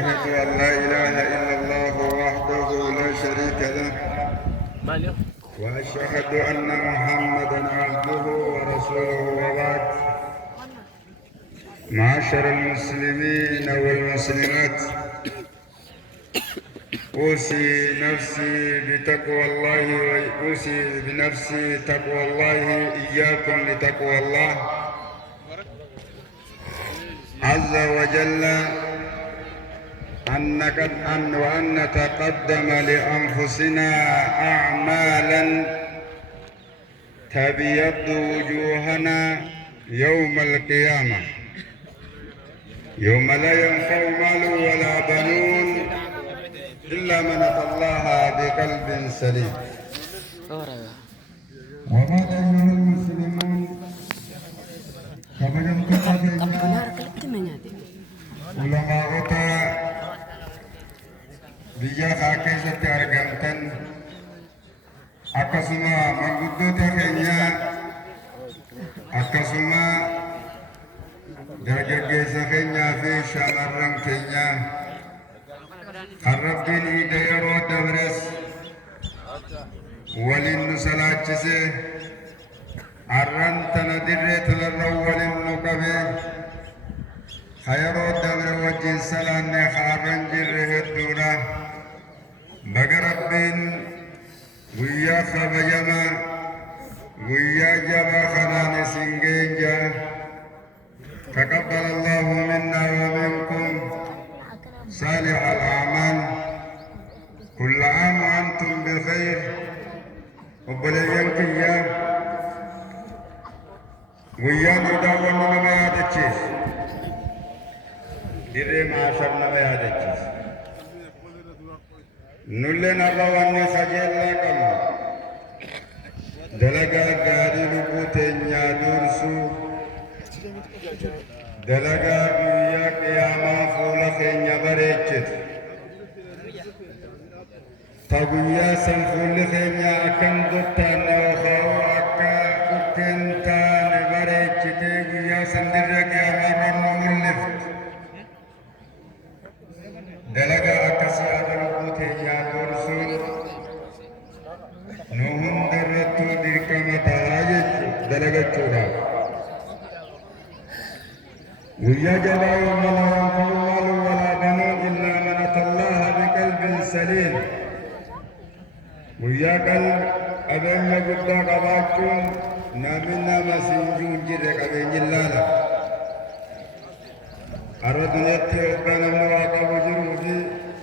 أشهد أن لا إله إلا الله وحده لا شريك له وأشهد أن محمدا عبده ورسوله وبعد. معاشر المسلمين والمسلمات، أوصي نفسي بتقوى الله وأوصي بنفسي تقوى الله، إياكم لتقوى الله عز وجل، وأن نتقدم لأنفسنا أعمالا تبيض وجوهنا يوم القيامة، يوم لا ينفع مال ولا بنون إلا من أتى الله بقلب سليم. وبعد أيها المسلمون، علماء biyya isaa keessatti argamtan akkasuma manguddoota keenya akkasuma dargaggeessa keenyaa fi shaamarran keenya harrabbiin iida yeroo dabres waliin nu salaachise harran tana dirree tanarra waliin nu qabe hayaroo dabre wajjin salaanne harran jirre hedduudha. Baga Rabbiin guyyaa kabajamaa guyyaa jabaa kanaan isin geenye. Taqabbal Allahu minna wa minkum salih al-a'mal. Kulla aam wa antum bi khair. Obboleeyyan kiyya guyyaan idaawwan nama yaadachiisu, dirree maashar nama yaadachiisu. Nulleen arrawanni kajeellaa qabna. Dalagaa gaarii lubbuu teenyaa dursuu, dalagaa guyyaa qiyaamaa fuula keenya bareechitu, ta guyyaa san fuulli keenya akkan dottaanne yookaan akka bukkeen taane bareechitee guyyaa san dirree qiyaamaa nu mul'iftu. Dalagaa akkasii akka lubbuu teenyaa dursuun nu hundarrattuu dirqama ta'aa jechuudha dalagachuudhaaf. Guyyaa jabaa yawma laa yanfa'u maalun walaa banuun illaa man ataa Allaha biqalbin saliim. Guyyaa qabeenya guddaa qabaachuun namni nama sinjuu hin jirre qabeenyi laala. Har'a dunyatti hoggaa namni waa qabu jiruu fi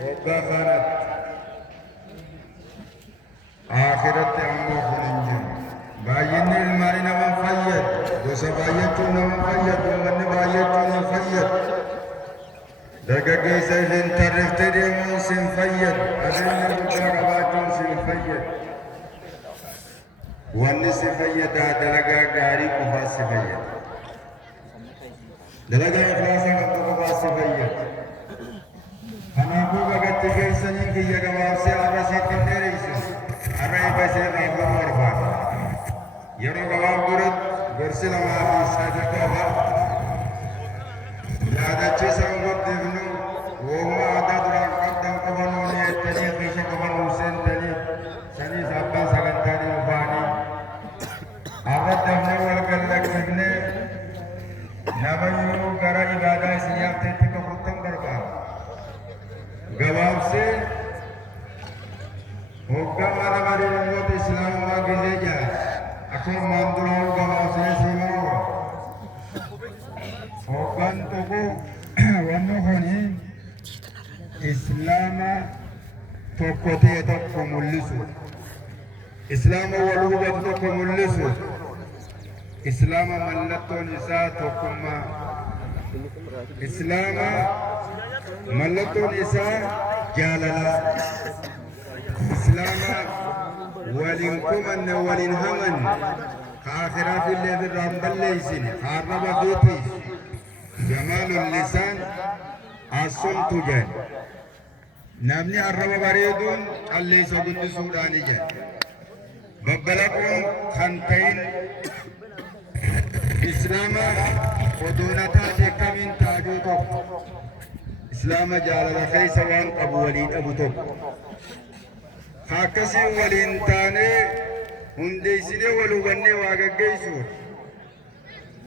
hoggaa kanatti akhiratti ammoo kun hin jiru. Baay'inni ilmaanii nama hin fayyadu, gosa baay'achuun nama hin fayyadu, uummanni baay'achuun hin fayyadu. Dargaggeessa isheen tarreeftee deemuun si hin fayyadu, qabeenya guddaa qabaachuun si hin fayyadu. Wanni si fayyadaa dalagaa gaarii qofaa si fayyada. Dalagaa ikhlaasaa qabdu qofaa si fayyada. Kanaafuu bagatti keessanii kiyya gabaabsee har'a sitti hin dheereysu. Har'a ifa ishee raafuu barbaada. Yeroo gabaabduratti gorsi lamaa fi sadii qofa yaadachiisan guddifnu woommaa aadaa duraan qabdan qofa nuuni jettanii keessa qofa nuu seentanii saniis abbaan sagantaa ni dhufaanii har'a dafnee wal gallaqqifnee namayyuu gara ibaadaa isin yaabteetti qofuttan barbaada. Gabaabsee hoggaa mana marii namoota islaamaa gisee jira akkuma maanduraan gabaabsee simaa hoggaan tokko wanni kuni islaama tokko ta'e tokko mul'isu, islaama wal hubatu tokko mul'isu, islaama mallattoon isaa tokkummaa, islaama mallattoon isaa jaalala, islaama waliin kumanne waliin hamanne ka akhiraaf illee birraan balleeysine ka arraba fiitiis jamaalul lisaan assuntu jedhe. Namni arraba bareeduun qalleessa guddisuudhaan jedhe. Babbalaquun kan ta'in islaama odoonataa beekamiin taajuu tokko إسلام جال خيس وان قبولين أبو توب خاكسي ولين تاني هنديسيني ولوغني واقعيسو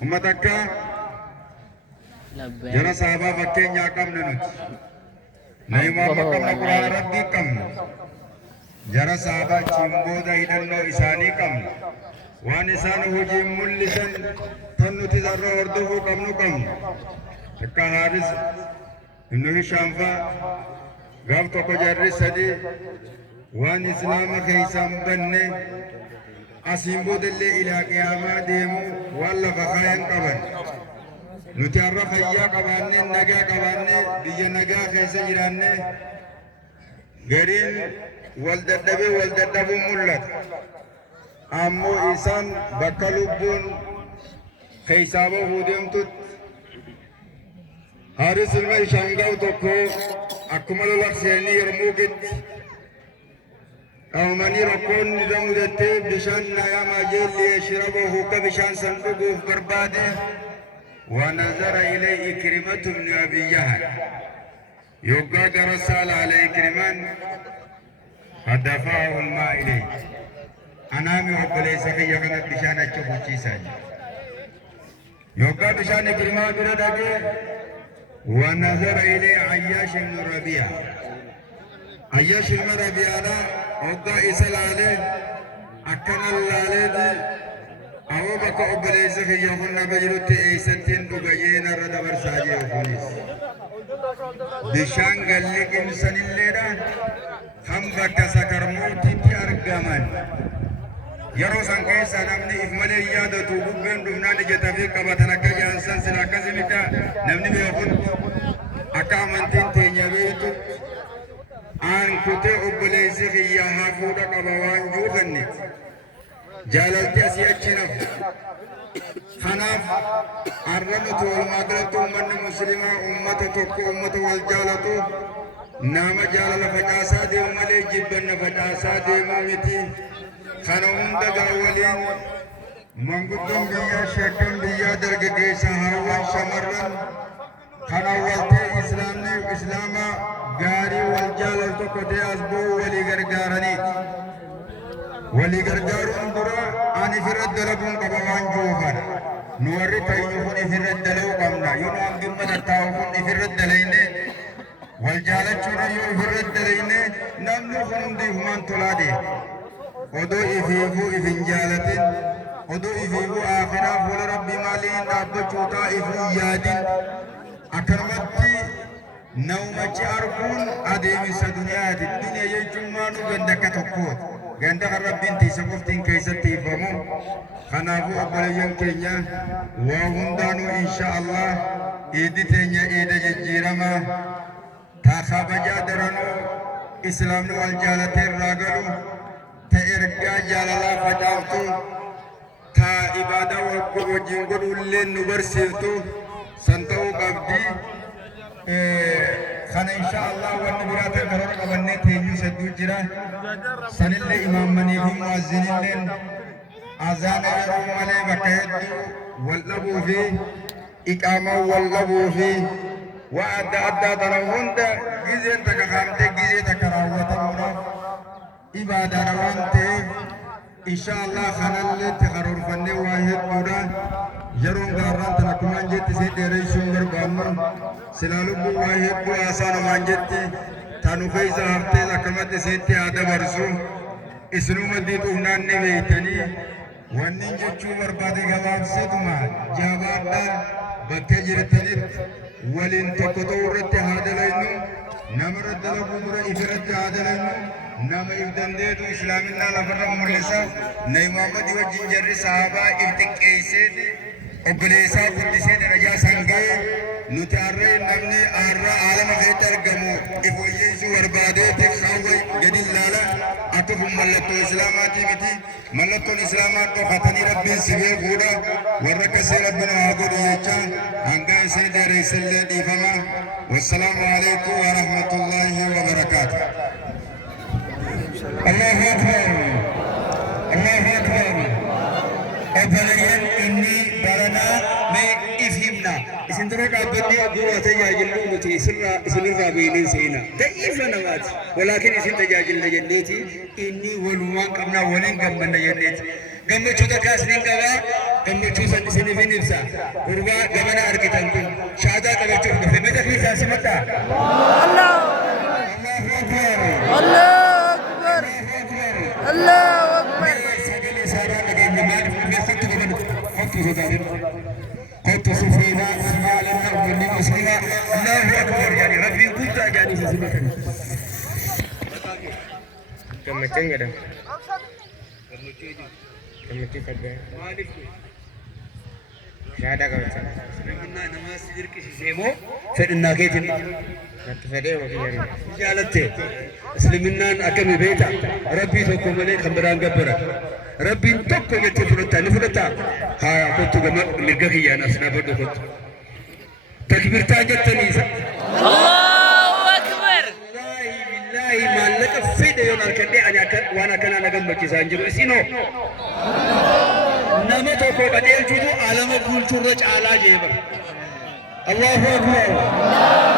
أمتكا جرى صحابة فكين يا كم ننوت نيما مكم نقرأ ربي كم جرى صحابة چيمبودا هدنو إساني كم وان إسان هجي ملسن تنو تزر وردفو كم نكم تكا حارس إنه شانفا غاف توكو جرى سدي وان إسلام خيسان بني أسيمبود اللي إلى قيامة ديمو والله فخاين قبل نتعرى خيا قباني نجا قباني بيجي نجا خيسا جراني غرين والددبي ملت أمو إنسان بكالوبون خيسابو هوديمتوت هارس المي شانغاو توكو أكمل لكسيني يرموكت أوماني ركون ندمو دتي بشان نايا ماجيل ليشربه كبشان صندوقه برباده ونظر إليه كريمة بن أبي جهل يوقع رسال عليه كريمان فدفعه الماء إليه أنامي وقلي سخي كانت بشان أشوفه تشيسان يوقع بشان كريمان بردك ونظر إليه عياش بن ربيع عياش بن ربيع وقع إسال عليه أكن الله أو بك أبليس في يومنا بجلوت إيسنتين بجينا ردا برساجي وفونيس بشان قلق إنسان الليلة هم بك سكرموتي تيارقامان يرو سنكيسا نمني إفمالي يادة توبوبين دمنا نجتفي قبطنا كجانسان سلاكا زمكا نمني بيخون أكا منتين تينيا بيتو آن كتي أبليس في يهافودا قبوان جوغنت جالتي أسيأتشنا خناف أرنت والمقلت من مسلمة أمة تكو أمة والجالة نام جال فجاسا دي ملي جبن فجاسا دي مومتي خنون دقاولين من قدام بيا شكل بيا درقديسا هوا شمرن خنوالتي إسلاما غاري والجالة تكو دي أسبو ولي غرغارني ولي غرغار اندرا اني فرد دلبون قبوان جوهر نوري تايون فرد دلو قمنا يونو انغم دتاون فرد دلينه والجاله چوريو فرد دلينه نمنو خندي همان تولادي ودو يفيفو افنجالتين ودو يفيفو اخرا فول ربي مالين اب چوتا افيادين اكرمتي نومچ اركون ادمي سدنيا الدنيا يجمانو غندكتوكوت ganda karabin ti sakuftin kaisa tifamu khanafu abalayan kenya wa hundanu insyaallah idi tenya ida jajirama ta khabaja daranu islam wal jalatir ragalu ta irga jalala fadamtu ta ibadah wal qawjin godullen nubarsirtu santau qabdi خان إن شاء الله والنبيات الكرام قبلنا تيجي سدود جرا سنل إمام مني في مؤذن لين أذان يروم عليه بكهد واللبو في إقامة واللبو في وأدى تنوند جزء تكخامت جزء تكراوة مرا إبادة روانت إن شاء الله خلال تخرور فني واحد بودا يروم داران تنكمان جت سيد رئيسون بربامن سلالو واحد بو آسان مان جت تانو خيزا هرتے لكمت سيد آدھا برسو اسنو مدید اونان نویتنی وانین جچو بربادی گواب سدما جواب دا بکے جرتنیت ولین تکتو رت حادلینو نمرد دلبو مرا افرد حادلینو نام ابدن دیتو اسلامنا لفرم مرسا نئی محمد وجن جر صحابہ ابتک ایسے obboleessa guddisee darajaa sangee nuti harree namni har'a aalama keessatti argamu ifooyyeessuu barbaadee teessawwee gadi ilaala akkuma mallattoo islaamaatii miti mallattoon islaamaa dhokatanii rabbiin si beekuudha warra akkasii rabbiin haa godhu jecha hanga isee dheeressillee dhiifama wassalaamu alaikum wa rahmatullaahi wa barakaatu. Allahu akbar Allahu akbar. Obboleeyyan inni barana mee if himna isin سندرك أبدي أبوه تجاجل لومتي سنرى بينين سينا ضعيف نوات ولكن إسن تجاجل لجنيتي إني ولوان قمنا ولين قمنا جنيتي قمنا شوتا كاسنين قبا قمنا شوتا سنفين نفسا قربا قمنا أركتنكم شهادة قبا شوتا في مدى في ساسي متى الله أكبر الله أكبر الله أكبر سجل سارة لقين نمال في المسجد قبل حطوا صدارين كنت سفينا سمال النرم اللي مسلمة الله أكبر يعني ربي كنت أجاني سسمك كم تنقل كم تقبل شهادة قبل سلامنا نماس جركي سيمو فإننا كيتنا نتفديه وكياني جالته اسلمنا أكمل بيتا ربي تقوم عليك خبران قبرك ربي تقوم يتفرطا نفرطا ها كنت قمر لقاكي يا ناس نبردو كنت تكبير تاجتني الله أكبر والله ما لك فيد يوم الكدي وانا كان انا قم بكيسان جبر سينو نمتو كو بديل جدو عالم بول شرج على جيبر الله أكبر